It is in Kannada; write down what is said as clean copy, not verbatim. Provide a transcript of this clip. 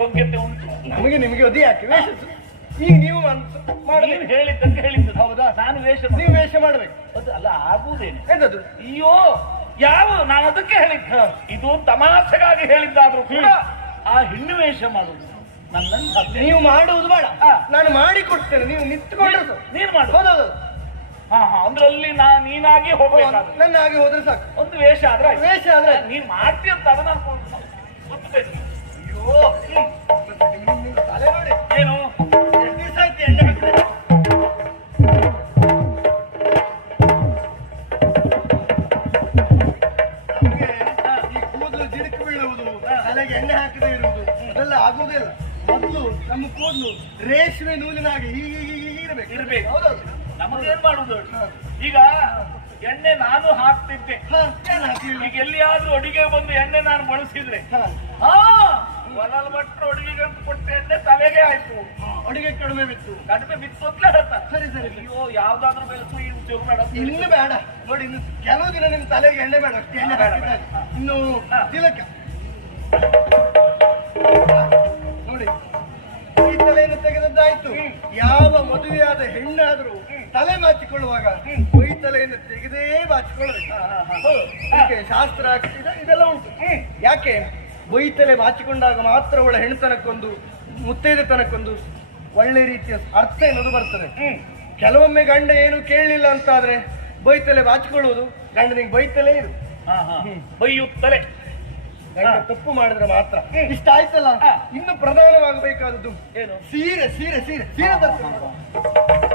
ಯೋಗ್ಯತೆ ಉಂಟು. ನಮಗೆ ನಿಮಗೆ ಅದು ಯಾಕೆ ವೇಷ? ಈಗ ನೀವು ನೀನು ಹೇಳಿದ್ದಂತ ಹೇಳಿದ್ದು ಹೌದಾ? ನಾನು ವೇಷ ನೀವು ವೇಷ ಮಾಡ್ಬೇಕು. ಅದು ಅಲ್ಲ ಆಗುವುದೇನು ಎಂತದ್ದು? ಅಯ್ಯೋ ಯಾವ ನಾನು ಅದಕ್ಕೆ ಹೇಳಿದ್ದ ಇದು ತಮಾಷೆಗಾಗಿ ಹೇಳಿದ್ದಾದ್ರೂ ಕೂಡ ಆ ಹೆಣ್ಣು ವೇಷ ಮಾಡುವುದು ನನ್ನನ್ನು ಸಾಧ್ಯ. ನೀವು ಮಾಡುವುದು ಬೇಡ, ನಾನು ಮಾಡಿ ಕೊಡ್ತೇನೆ. ನೀವು ನಿಂತ್ಕೊಂಡ್ರೆ ಸಾಕು. ನೀನು ಮಾಡು. ಹೌದೌದು. ಹಾ ಅಂದ್ರಲ್ಲಿ ನೀನಾಗಿ ಹೋಗ್ಬೇಕಾದ್ರೆ ನನ್ನ ಹಾಗೆ ಹೋದ್ರೆ ಸಾಕು. ಒಂದು ವೇಷ ಆದ್ರೆ ಆಯ್ತು. ವೇಷ ಆದ್ರೆ ನೀನ್ ಮಾಡ್ತೀಯ ಅಂತ ಅದನ್ನ ಗೊತ್ತಬೇಕು. ಅಯ್ಯೋ ನಿಮ್ಮ ತಲೆ ನೋಡಿ. ಏನು ಎಷ್ಟು ದಿವಸ ಆಯ್ತು ಎಣ್ಣೆ ಹಾಕಿದ್ರೆ? ನಮ್ಗೆ ಈ ಕೂದಲು ಜಿಡುಕು ಬೀಳುವುದು, ತಲೆಗೆ ಎಣ್ಣೆ ಹಾಕದೇ ಇರುವುದು ಅದೆಲ್ಲ ಆಗುವುದಿಲ್ಲ. ಮೊದಲು ನಮ್ಮ ಕೂದಲು ರೇಷ್ಮೆ ನೂಲಿನ ಹಾಗೆ ಹೀಗೆ ಇರಬೇಕು. ಇರ್ಬೇಕು. ಹೌದೌದು. ನಮಗೇನ್ ಮಾಡುದು ಈಗ ಎಣ್ಣೆ ನಾನು ಹಾಕ್ತಿದ್ದೆ. ಈಗ ಎಲ್ಲಿಯಾದ್ರೂ ಅಡಿಗೆ ಬಂದು ಎಣ್ಣೆ ನಾನು ಬಳಸಿದ್ರೆ ಒಲಲ್ ಭಟ್ರು ಅಡಿಗೆ ಅಂತ ಕೊಟ್ಟ ಎಣ್ಣೆ ತಲೆಗೆ ಆಯ್ತು. ಅಡಿಗೆ ಕಡಿಮೆ ಬಿತ್ತು, ಕಡಿಮೆ ಬಿತ್ತೋತ್ಲೇ ಹೇಳ್ತಾರೆ. ಸರಿ ಸರಿ. ಅಯ್ಯೋ ಯಾವ್ದಾದ್ರು ಬೆಳೆಸು ಈ ಉದ್ಯೋಗ ಬೇಡ. ಇನ್ನು ಬೇಡ ನೋಡಿ, ಇನ್ನು ಕೆಲವು ದಿನ ನಿಮ್ ತಲೆಗೆ ಎಣ್ಣೆ ಬೇಡ, ಅಷ್ಟೇ ಎಣ್ಣೆ ಹಾಕಿದ್ರೆ ಇನ್ನು ತಿಲಕ ನೋಡಿ. ಈ ತಲೆಯನ್ನು ತೆಗೆದದ್ದಾಯ್ತು. ಯಾವ ಮದುವೆಯಾದ ಹೆಣ್ಣಾದ್ರೂ ತಲೆ ಬಾಚಿಕೊಳ್ಳುವಾಗ ಈ ತಲೆಯನ್ನು ತೆಗೆದೇ ಬಾಚಿಕೊಳ್ಳಬೇಕು. ಅದಕ್ಕೆ ಶಾಸ್ತ್ರ ಇದೆಲ್ಲ ಉಂಟು. ಯಾಕೆ ಬೊಯ್ತಲೆ ಬಾಚಿಕೊಂಡಾಗ ಮಾತ್ರ ಅವಳ ಹೆಣ್ತನಕ್ಕೊಂದು ಮುತ್ತೈದೆತನಕ್ಕೊಂದು ಒಳ್ಳೆ ರೀತಿಯ ಅರ್ಥ ಎನ್ನುವುದು ಬರ್ತದೆ. ಕೆಲವೊಮ್ಮೆ ಗಂಡ ಏನು ಕೇಳಲಿಲ್ಲ ಅಂತಾದ್ರೆ ಬೈತಲೆ ಬಾಚಿಕೊಳ್ಳುವುದು ಗಂಡನಿಗೆ ಬೈತಲೇ ಇರು. ಬೈಯುತ್ತಲೇ ಗಂಡ ತಪ್ಪು ಮಾಡಿದ್ರೆ ಮಾತ್ರ ಇಷ್ಟ ಆಯ್ತಲ್ಲ. ಇನ್ನು ಪ್ರಧಾನವಾಗಬೇಕಾದದ್ದು ಏನು? ಸೀರೆ ಸೀರೆ ಸೀರೆ ಸೀರೆ ತರ್ತದೆ.